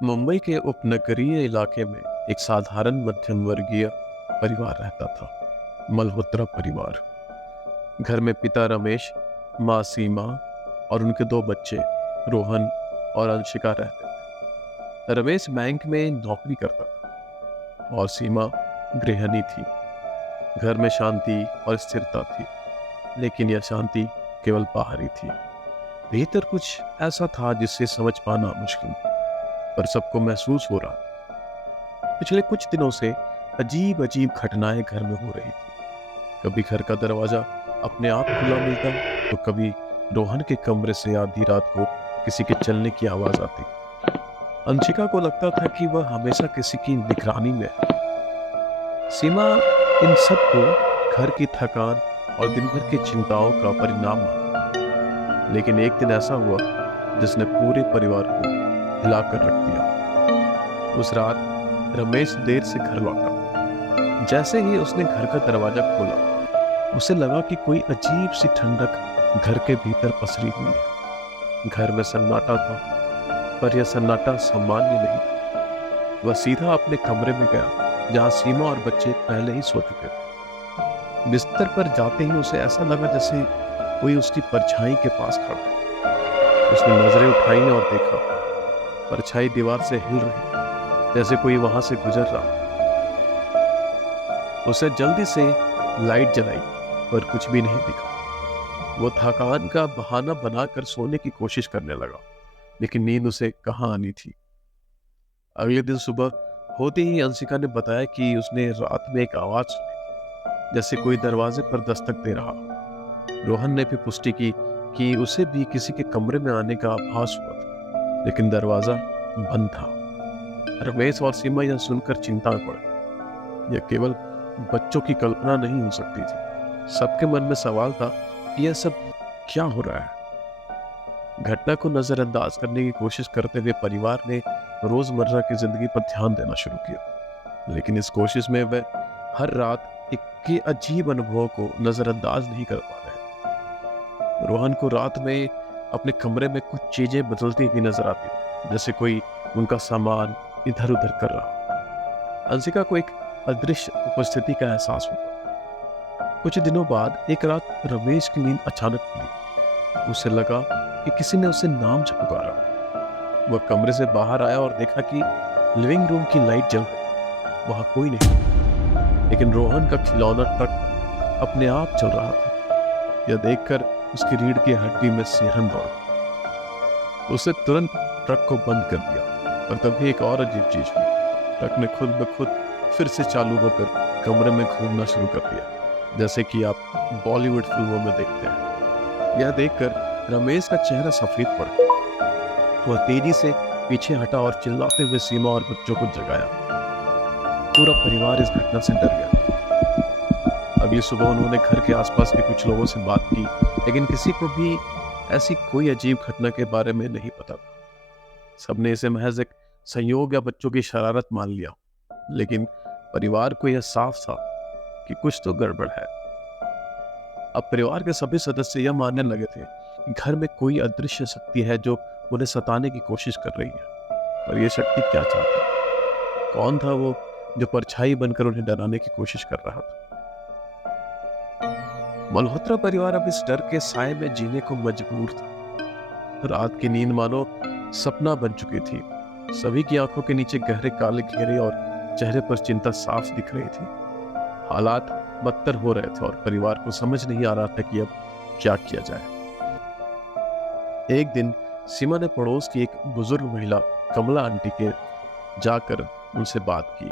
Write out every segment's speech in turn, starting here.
मुंबई के उपनगरीय इलाके में एक साधारण मध्यम वर्गीय परिवार रहता था, मल्होत्रा परिवार। घर में पिता रमेश, माँ सीमा और उनके दो बच्चे रोहन और अंशिका रहते थे। रमेश बैंक में नौकरी करता था और सीमा गृहिणी थी। घर में शांति और स्थिरता थी, लेकिन यह शांति केवल बाहरी थी। भीतर कुछ ऐसा था जिसे समझ पाना मुश्किल, पर सबको महसूस हो रहा था। पिछले कुछ दिनों से अजीब अजीब घटनाएं घर में हो रही थी। कभी घर का दरवाजा अपने आप खुला मिलता, तो कभी रोहन के कमरे से आधी रात को किसी के चलने की आवाज आती। अंशिका को लगता था कि वह हमेशा किसी की निगरानी में है। सीमा इन सब को घर की थकान और दिन भर की चिंताओं का परिणाम माना। लेकिन एक दिन ऐसा हुआ जिसने पूरे परिवार को हिलाकर रख दिया। उस रात रमेश देर से घर लौटा। जैसे ही उसने घर का दरवाजा खोला, उसे लगा कि कोई अजीब सी ठंडक घर के भीतर पसरी हुई है। घर में सन्नाटा था, पर यह सन्नाटा सामान्य नहीं था। वह सीधा अपने कमरे में गया, जहां सीमा और बच्चे पहले ही सो चुके थे। बिस्तर पर जाते ही उसे ऐसा लगा जैसे कोई उसकी परछाई के पास खड़ा है। उसने नजरें उठाई और देखा, परछाई दीवार से हिल रही, जैसे कोई वहां से गुजर रहा। उसे जल्दी से लाइट जलाई, पर कुछ भी नहीं दिखा। वो थकान का बहाना बनाकर सोने की कोशिश करने लगा, लेकिन नींद उसे कहाँ आनी थी। अगले दिन सुबह होते ही अंशिका ने बताया कि उसने रात में एक आवाज सुनी, जैसे कोई दरवाजे पर दस्तक दे रहा। रोहन ने भी पुष्टि की कि उसे भी किसी के कमरे में आने का आभास हुआ था, लेकिन दरवाजा बंद था। रमेश और सीमा यह सुनकर चिंता में पड़ गए। यह केवल बच्चों की कल्पना नहीं हो सकती थी। सबके मन में सवाल था कि यह सब क्या हो रहा है। घटना को नजरअंदाज करने की कोशिश करते हुए परिवार ने रोजमर्रा की जिंदगी पर ध्यान देना शुरू किया, लेकिन इस कोशिश में वे हर रात एक के अजीब अनुभवों को नजरअंदाज नहीं कर पा रहे। रोहन को रात में अपने कमरे में कुछ चीजें बदलती हुई नजर आती, जैसे कोई उनका सामान इधर उधर कर रहा। अंशिका को एक अदृश्य उपस्थिति का एहसास हुआ। कुछ दिनों बाद एक रात रमेश की नींद अचानक खुली। उसे लगा कि किसी ने उसे नाम से पुकारा। वह कमरे से बाहर आया और देखा कि लिविंग रूम की लाइट जल रही। वहां कोई नहीं, लेकिन रोहन का खिलौना ट्रक अपने आप चल रहा था। यह देखकर उसकी रीढ़ की हड्डी में सिहरन दौड़ा। उसे तुरंत ट्रक को बंद कर दिया, और तभी एक और अजीब चीज हुई। ट्रक ने खुद ब खुद फिर से चालू होकर कमरे में घूमना शुरू कर दिया, जैसे कि आप बॉलीवुड फिल्मों में देखते हैं। यह देखकर रमेश का चेहरा सफेद पड़ गया। वह तेजी से पीछे हटा और चिल्लाते हुए सीमा और बच्चों को जगाया। पूरा परिवार इस घटना से डर गया। अगली सुबह उन्होंने घर के आसपास के कुछ लोगों से बात की, लेकिन किसी को भी ऐसी कोई अजीब घटना के बारे में नहीं पता था। सबने इसे महज एक संयोग या बच्चों की शरारत मान लिया, लेकिन परिवार को यह साफ था कि कुछ तो गड़बड़ है। अब परिवार के सभी सदस्य यह मानने लगे थे कि घर में कोई अदृश्य शक्ति है जो उन्हें सताने की कोशिश कर रही है। और यह शक्ति क्या चाहती? कौन था वो जो परछाई बनकर उन्हें डराने की कोशिश कर रहा था? मल्होत्रा परिवार अब इस डर के साए में जीने को मजबूर था। रात की नींद मानो सपना बन चुकी थी। सभी की आंखों के नीचे गहरे काले घेरे और चेहरे पर चिंता साफ दिख रही थी। हालात बदतर हो रहे थे और परिवार को समझ नहीं आ रहा था कि अब क्या किया जाए। एक दिन सीमा ने पड़ोस की एक बुजुर्ग महिला कमला आंटी के जाकर उनसे बात की।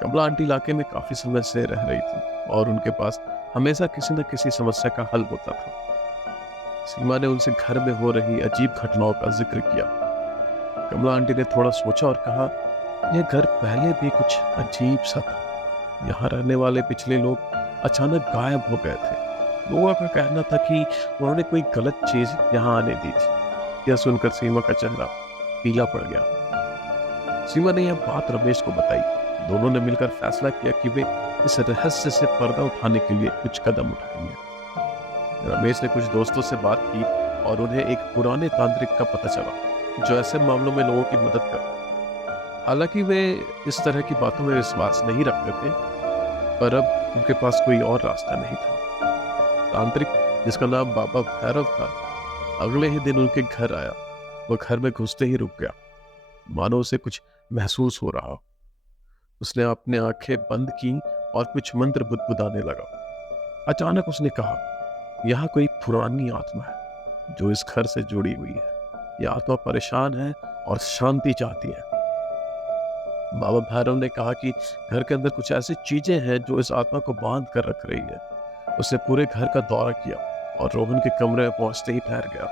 कमला आंटी इलाके में काफी समय से रह रही थी और उनके पास हमेशा किसी न किसी समस्या का हल होता था। सीमा ने उनसे घर में हो रही अजीब घटनाओं का जिक्र किया। कमला आंटी ने थोड़ा सोचा और कहा, यह घर पहले भी कुछ अजीब सा था। यहाँ रहने वाले पिछले लोग अचानक गायब हो गए थे। लोगों का कहना था कि उन्होंने कोई गलत चीज यहाँ आने दी थी। यह सुनकर सीमा का चेहरा पीला पड़ गया। सीमा ने यह बात रमेश को बताई। दोनों ने मिलकर फैसला किया कि वे इस रहस्य से पर्दा उठाने के लिए कुछ कदम उठाएंगे। रमेश ने कुछ दोस्तों से बात की और उन्हें एक पुराने तांत्रिक का पता चला, जो ऐसे मामलों में लोगों की मदद करता। हालांकि वे इस तरह की बातों में विश्वास नहीं रखते थे, पर अब उनके पास कोई और रास्ता नहीं था। तांत्रिक, जिसका नाम बाबा भैरव था, अगले ही दिन उनके घर आया। वह घर में घुसते ही रुक गया, मानो उसे कुछ महसूस हो रहा। उसने अपने आंखें बंद की और कुछ मंत्र बुदबुदाने लगा। अचानक उसने कहा, यहाँ कोई पुरानी आत्मा है जो इस घर से जुड़ी हुई है। यह आत्मा परेशान है और शांति चाहती है। बाबा भैरव ने कहा कि घर के अंदर कुछ ऐसी चीजें हैं जो इस आत्मा को बांध कर रख रही है। उसने पूरे घर का दौरा किया और रोहन के कमरे में पहुंचते ही ठहर गया।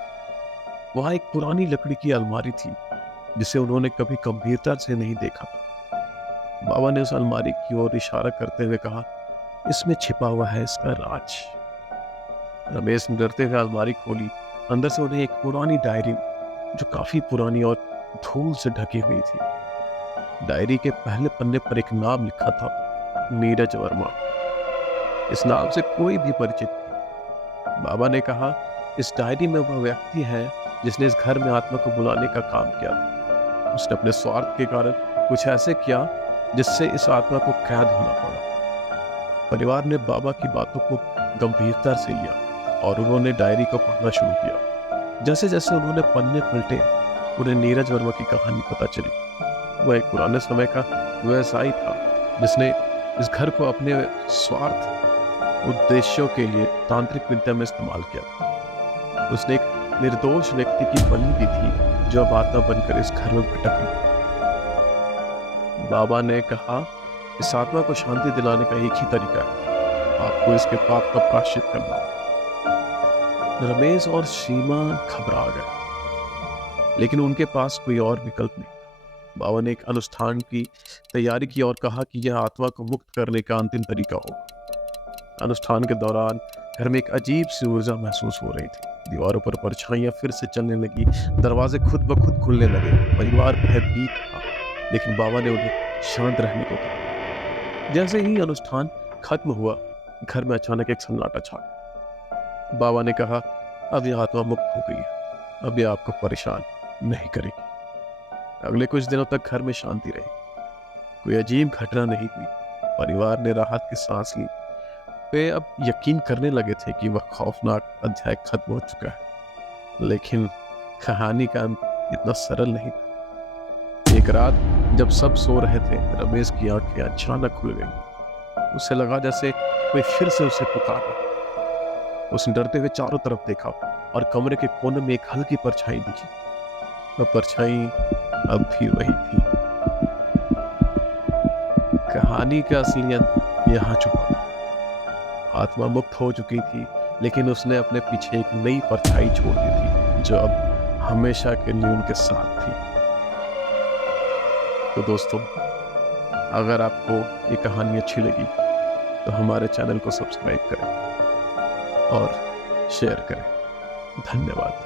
वहां एक पुरानी लकड़ी की अलमारी थी जिसे उन्होंने कभी गंभीरता से नहीं देखा था। बाबा ने उस अलमारी की ओर इशारा करते हुए कहा, इसमें छिपा हुआ है इसका राज। रमेश ने डरते हुए अलमारी खोली। अंदर से उन्हें एक पुरानी डायरी, जो काफी पुरानी और धूल से ढकी हुई थी। डायरी के पहले पन्ने पर एक नाम लिखा था, नीरज वर्मा। इस नाम से कोई भी परिचित नहीं। बाबा ने कहा, इस डायरी में वह व्यक्ति है जिसने इस घर में आत्मा को बुलाने का काम किया था। उसने अपने स्वार्थ के कारण कुछ ऐसे किया जिससे इस आत्मा को कैद होना पड़ा। परिवार ने बाबा की बातों को गंभीरता से लिया और उन्होंने डायरी को पढ़ना शुरू किया। जैसे जैसे उन्होंने पन्ने पलटे, उन्हें नीरज वर्मा की कहानी पता चली। वह एक पुराने समय का व्यवसायी था जिसने इस घर को अपने स्वार्थ उद्देश्यों के लिए तांत्रिक विद्या में इस्तेमाल किया था। उसने एक निर्दोष व्यक्ति की बलि दी थी जो अब आत्मा बनकर इस घर में भटक रही। बाबा ने कहा, इस आत्मा को शांति दिलाने का एक ही तरीका है, आपको इसके पाप का प्रायश्चित करना। रमेश और सीमा घबरा गए, लेकिन उनके पास कोई और विकल्प नहीं। बाबा ने एक अनुष्ठान की तैयारी की और कहा कि यह आत्मा को मुक्त करने का अंतिम तरीका होगा। अनुष्ठान के दौरान घर में एक अजीब सी ऊर्जा महसूस हो रही थी। दीवारों पर परछाइयां फिर से चलने लगी, दरवाजे खुद ब खुद खुलने लगे। परिवार भयभीत था, लेकिन बाबा ने उन्हें शांत रहने को कहा। जैसे ही अनुष्ठान खत्म हुआ, घर में अचानक एक सन्नाटा छा गया। बाबा ने कहा, अब यह आत्मा मुक्त हो गई है, अब यह आपको परेशान नहीं करेगी। अगले कुछ दिनों तक घर में शांति रही। कोई अजीब घटना नहीं हुई। परिवार ने राहत की सांस ली। वे अब यकीन करने लगे थे कि वह खौफनाक अध्याय खत्म हो चुका है। लेकिन कहानी का अंत इतना सरल नहीं था। एक रात जब सब सो रहे थे, रमेश की आंखें अचानक खुल गईं। उसे लगा जैसे कोई फिर से उसे पुकार रहा। उसने डरते हुए चारों तरफ देखा और कमरे के कोने में एक हल्की परछाई दिखी। वह परछाई अब भी वही थी। कहानी का असलियत यहाँ छुपा। आत्मा मुक्त हो चुकी थी, लेकिन उसने अपने पीछे एक नई परछाई छोड़ दी थी जो अब हमेशा के लिए उनके साथ थी। तो दोस्तों, अगर आपको ये कहानी अच्छी लगी तो हमारे चैनल को सब्सक्राइब करें और शेयर करें। धन्यवाद।